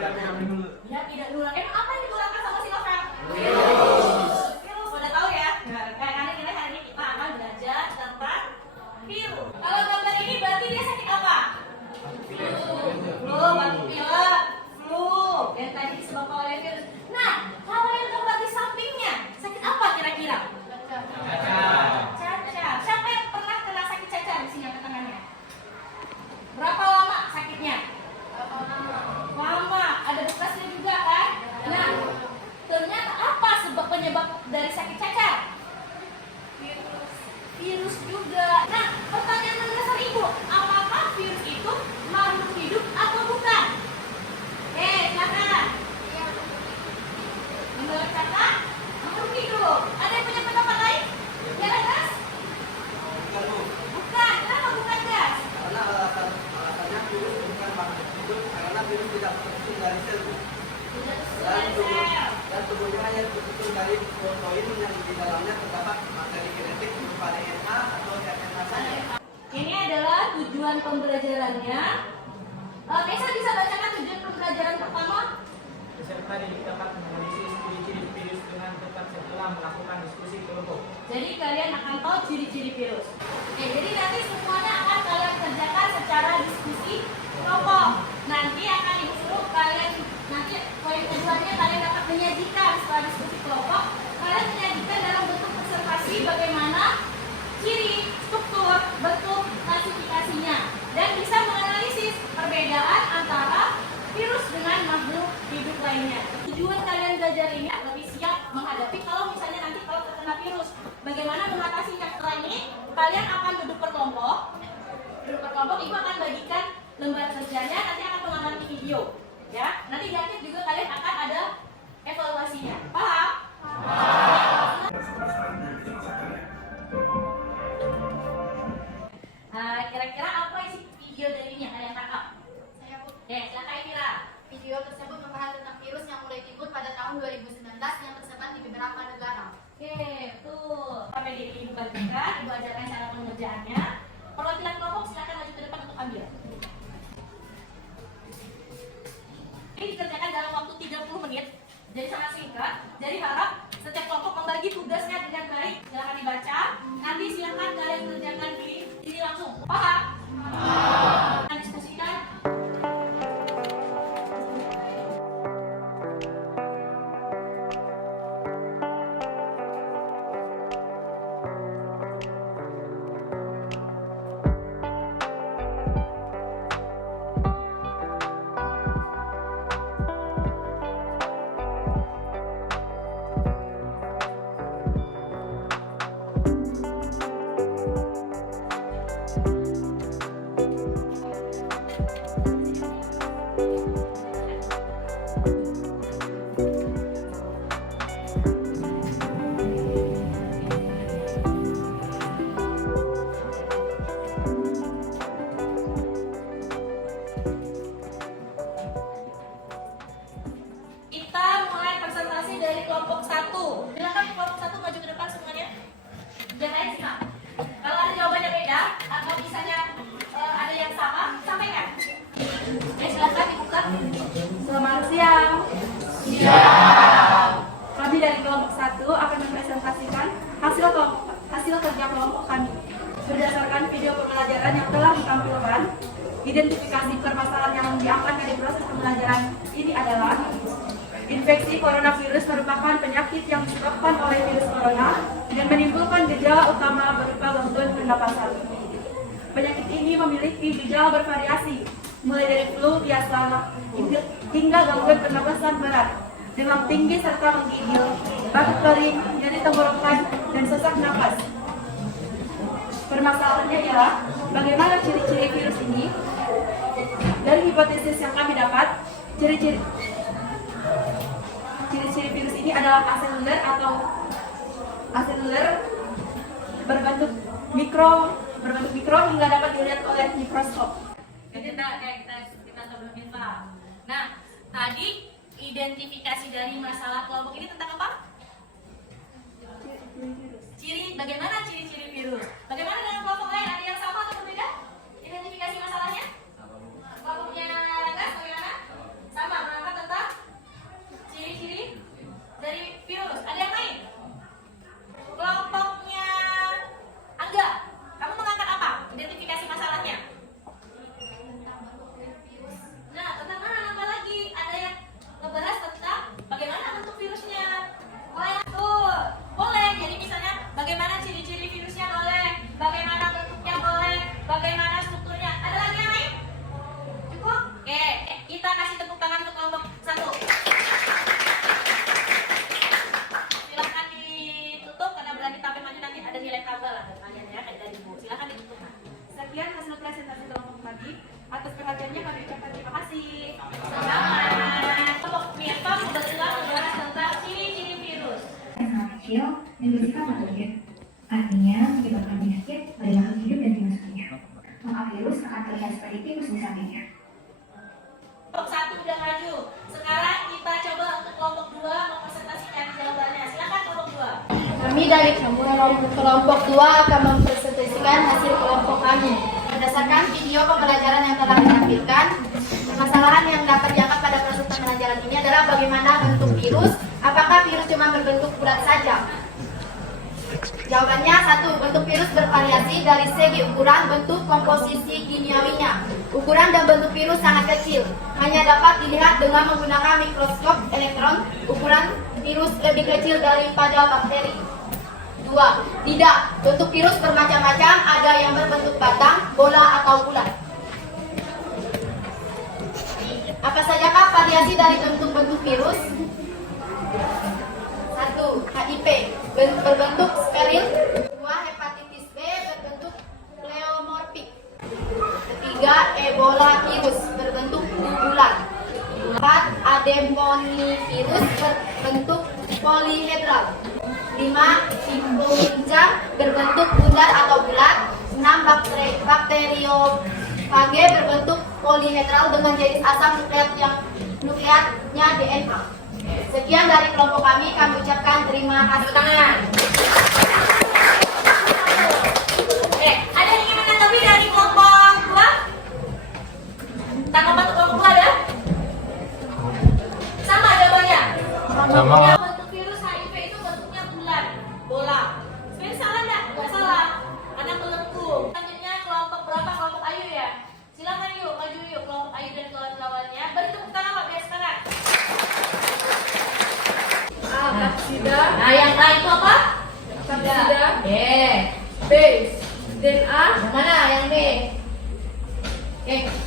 Ya, tidak nular. Emang apa yang ditularkan sama si novel? Virus. Udah tahu ya? Karena kita hari ini kita akan belajar tentang virus. Kalau gambar ini berarti dia sakit apa? Flu, batuk pilek, flu. Yang tadi disebabkan oleh virus. Nah, kalau yang gambar di sampingnya sakit apa kira-kira? Cacar. Siapa yang pernah kena sakit cacar di sini angkat tangannya? Berapa lama sakitnya? Lama. Ada bekasnya juga kan? Nah, ternyata apa penyebab dari sakit cacar? Virus juga. Nah, pertanyaan mendasar ibu, apakah virus itu makhluk hidup atau bukan? Silakan. Menurut kakak, makhluk hidup. Ada yang punya pendapat lain? Ya, gas? Bukan. Kenapa bukan gas? Karena alasannya virus bukan makhluk hidup karena virus tidak tersusun dari sel. Dan tubuhnya hanya tersusun dari protein yang di dalamnya terdapat materi genetik berupa DNA atau RNA saja. Ini adalah tujuan pembelajarannya. Bisa bacakan tujuan pembelajaran pertama? Peserta didik dapat menganalisis ciri-ciri virus dengan tepat setelah melakukan diskusi kelompok. Jadi kalian akan tahu ciri-ciri virus. Oke, jadi nanti semuanya akan kalian kerjakan secara diskusi kelompok. Nanti akan ibu suruh kalian, nanti poin keduanya kalian dapat menyajikan setelah diskusi kelompok. Kalian menyajikan dalam bentuk presentasi bagaimana ciri, struktur, bentuk, klasifikasinya, dan bisa menganalisis perbedaan antara virus dengan makhluk hidup lainnya. Tujuan kalian belajar ini lebih siap menghadapi kalau misalnya nanti kalau terkena virus. Bagaimana mengatasi chapter ini? Kalian akan duduk berkelompok. Ibu akan bagikan lembar kerjanya, nanti akan mengamati video. Ya, nanti di akhir juga kalian akan ada evaluasinya. Paham? Kira-kira apa isi video dari ini yang kalian tangkap? Silakan Ira. Video tersebut membahas tentang virus yang mulai timbul pada tahun 2019 yang tersebar di beberapa negara. Betul. Sampai di ibu bagikan, ibu ajarkan cara pengerjaannya. Perwakilan kelompok silakan maju ke depan untuk ambil. Ini dikerjakan dalam waktu 30 menit. Jadi sangat singkat. Jadi harap setiap kelompok membagi tugasnya dengan baik. Silakan dibaca. Nanti silakan kalian kerjakan di sini langsung. Paham? Kita diskusikan. Kelompok 1. Silakan kelompok 1 maju ke depan semuanya. Jangan simak. Kalau ada jawabannya beda atau misalnya ada yang sama, sampaikan. Silakan dibuka. Selamat siang. Kami dari kelompok 1 akan mempresentasikan hasil kerja kelompok kami. Berdasarkan video pembelajaran yang telah ditampilkan, identifikasi permasalahan yang diangkat dari proses pembelajaran ini adalah infeksi coronavirus merupakan penyakit yang disebabkan oleh virus corona dan menimbulkan gejala utama berupa gangguan pernapasan. Penyakit ini memiliki gejala bervariasi, mulai dari flu biasa hingga gangguan pernapasan berat, demam tinggi serta menggigil, batuk kering, nyeri tenggorokan, dan sesak napas. Permasalahannya ialah bagaimana ciri-ciri virus ini. Dari hipotesis yang kami dapat, ciri-ciri virus ini adalah aseluler berbentuk mikro hingga dapat dilihat oleh mikroskop. Kita sebelum info. Nah, tadi identifikasi dari masalah kelompok ini tentang apa? Bagaimana ciri-ciri virus? Bagaimana dengan kelompok lain? Ada yang sama atau berbeda? Identifikasi masalahnya? Kelompoknya Ragas bagaimana? Sama, mengangkat membersihkan patogen, artinya menyebabkan penyakit pada makhluk hidup dan dimasukinya. Maka virus akan terlihat seperti virus di sampingnya. Kelompok 1 udah maju. Sekarang kita coba untuk kelompok 2 mempresentasikan jawabannya. Silakan kelompok 2. Kami dari kelompok 2 akan mempresentasikan hasil kelompok kami. Berdasarkan video pembelajaran yang telah ditampilkan, permasalahan yang dapat diangkat pada proses pembelajaran ini adalah bagaimana bentuk virus. Apakah virus cuma berbentuk bulat saja? Jawabannya 1. Bentuk virus bervariasi dari segi ukuran, bentuk, komposisi kimiawinya. Ukuran dan bentuk virus sangat kecil, hanya dapat dilihat dengan menggunakan mikroskop elektron. Ukuran virus lebih kecil daripada bakteri. 2. Tidak, bentuk virus bermacam-macam, ada yang berbentuk batang, bola, atau bulat. Apa sajakah variasi dari bentuk-bentuk virus? 1. HIV berbentuk steril. 2. Hepatitis B berbentuk pleomorfik. 3. Ebola virus berbentuk bulat. 4. Adenovirus berbentuk polihedral. 5. Influenza berbentuk bundar atau bulat. 6. Bakteriofage berbentuk polihedral dengan jenis asam nukleatnya DNA. Sekian dari kelompok kami ucapkan terima kasih. Tangan. Oke, ada yang ingin menanggapi dari kelompok 2? Tanggapan untuk kelompok 2 ada? Sama jawabannya? Sama. Bentuk virus HIV itu bentuknya bulat, bola. Sebenarnya salah nggak? Nggak salah, karena melengkung. Selanjutnya kelompok berapa? Kelompok Ayu ya? Silakan yuk, maju yuk kelompok Ayu dan kawan-kawannya. Beri tepuk tangan Pak biar sekarang. Kapsida, Nah, yang A itu apa? kapsida, B, DNA, Yang mana? Yang B.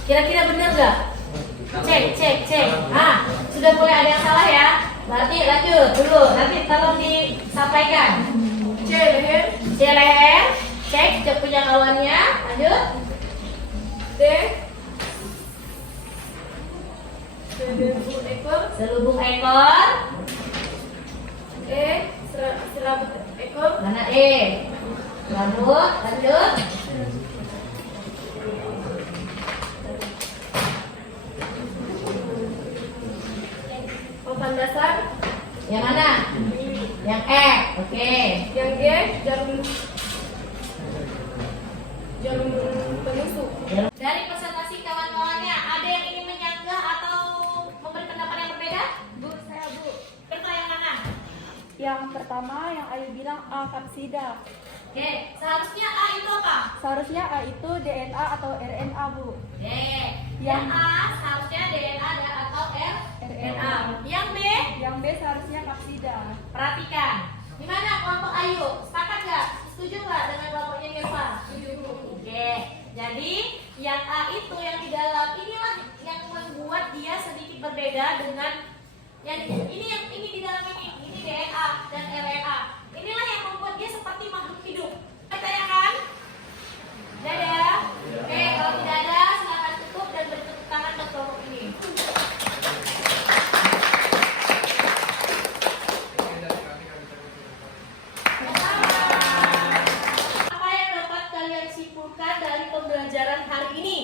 Kira-kira benar nggak? Cek. Nah, sudah mulai ada yang salah ya. Berarti lanjut dulu. Nanti tolong disampaikan. C leher, C leher. Cek punya kawannya. Lanjut. D, selubung ekor, Selubung ekor. E, serabut ekor, Mana E? Lanjut. papan dasar, Yang mana? Yang E. Oke. yang G, jarum penusuk. Dari presentasi kawan-kawannya, ada yang ingin menyanggah atau memberi pendapat yang berbeda? Bu, saya Bu. Kita yang mana? Yang pertama yang Ayu bilang A kapsida. Oke, seharusnya A itu apa? Seharusnya A itu DNA atau RNA Bu. Oke. Yang Yang A seharusnya DNA dan atau RNA. Yang B, Yang B seharusnya kapsida. perhatikan. Gimana kelompok Ayu? Sepakat nggak? Setuju nggak dengan kelompoknya Irfa? Setuju. Oke. Jadi yang A itu yang di dalam inilah yang membuat dia sedikit berbeda dengan yang ini di dalam ini DNA dan RNA. Inilah yang membuat dia seperti makhluk hidup. Pertanyakan? Dadah. Oke, kalau tidak ada silakan tutup dan beri tepuk tangan untuk kelompok ini. Apa yang dapat kalian simpulkan dari pembelajaran hari ini?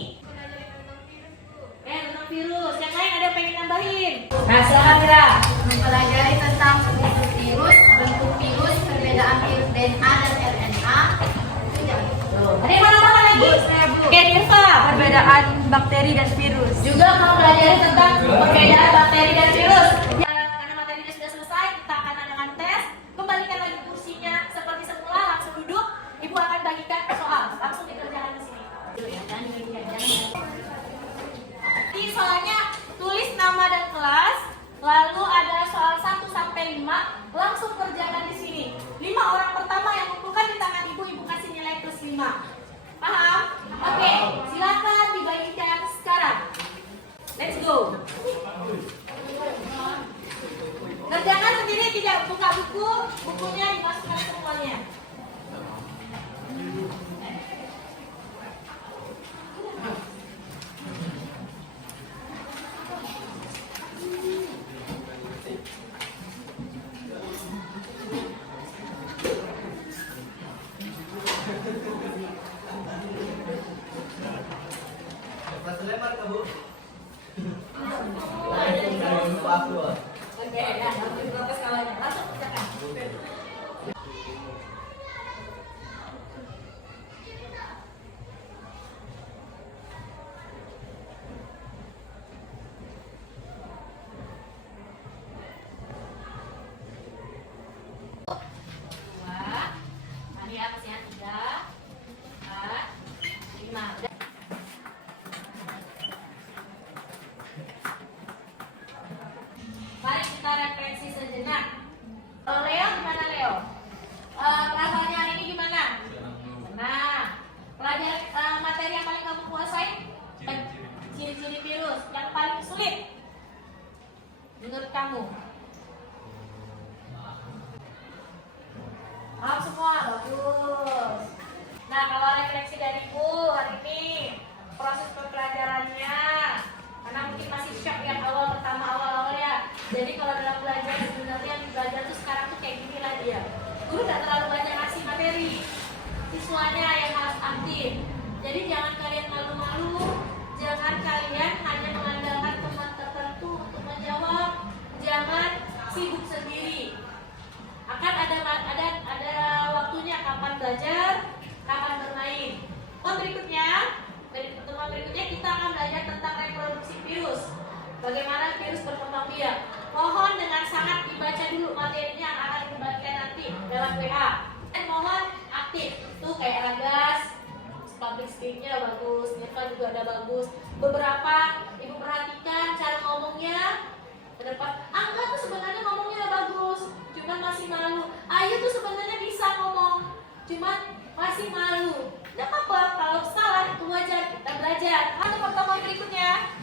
Tentang virus. Yang lain ada yang pengen nambahin? Nah, silakan Mira. Mempelajari tentang virus, bentuk virus, perbedaan virus DNA dan RNA. Ada yang mau nambahkan lagi? Oke, Nirva. Perbedaan bakteri dan virus. Juga mau belajar tentang perbedaan bakteri dan virus. Karena materinya sudah selesai, kita akan adakan tes. Kembalikan lagi kursinya seperti semula, langsung duduk. Ibu akan bagikan soal, langsung dikerjakan di sini. Di soalnya tulis nama dan kelas, lalu ada soal 1 sampai 5, langsung kerjakan di sini. 5 orang pertama yang kumpulkan di tangan ibu kasih nilai plus 5. Paham? Oke, silakan dibagikan sekarang. Let's go. Kerjakan sendiri, tidak buka bukunya dimasukkan semuanya. Oke, ya, berapa skalanya? Langsung kerjakan. Dua, tadi atasnya 3, 4, 5. Udah. Mari kita refleksi sejenak. Leo gimana Leo? Pelajarannya hari ini gimana? Nah, pelajaran materi yang paling kamu kuasai? Ciri-ciri virus. Yang paling sulit menurut kamu? Paham semua? Bagus. Nah, kalau refleksi dariku hari ini, proses pembelajarannya, karena mungkin masih shock yang awal ya. Jadi kalau dalam belajar sebenarnya belajar tuh sekarang tuh kayak gini lah dia. Guru tidak terlalu banyak ngasih materi, siswanya yang harus aktif. Jadi jangan kalian malu-malu, jangan kalian hanya mengandalkan teman tertentu untuk menjawab, jangan sibuk sendiri. Akan ada waktunya kapan belajar, kapan bermain. Pertemuan berikutnya kita akan belajar tentang reproduksi virus. Bagaimana virus berkembang biak. Mohon dengan sangat dibaca dulu materinya yang akan dibagikan nanti lewat WA. Dan mohon aktif. Tuh kayak Ragas, public speaking-nya bagus, Nirva juga ada bagus. Beberapa ibu perhatikan cara ngomongnya ke depan. Angga tuh sebenarnya ngomongnya bagus, cuman masih malu. Ayu tuh sebenarnya bisa ngomong, cuman masih malu. Gak apa-apa, kalau salah itu wajar, kita belajar. Untuk pertemuan berikutnya.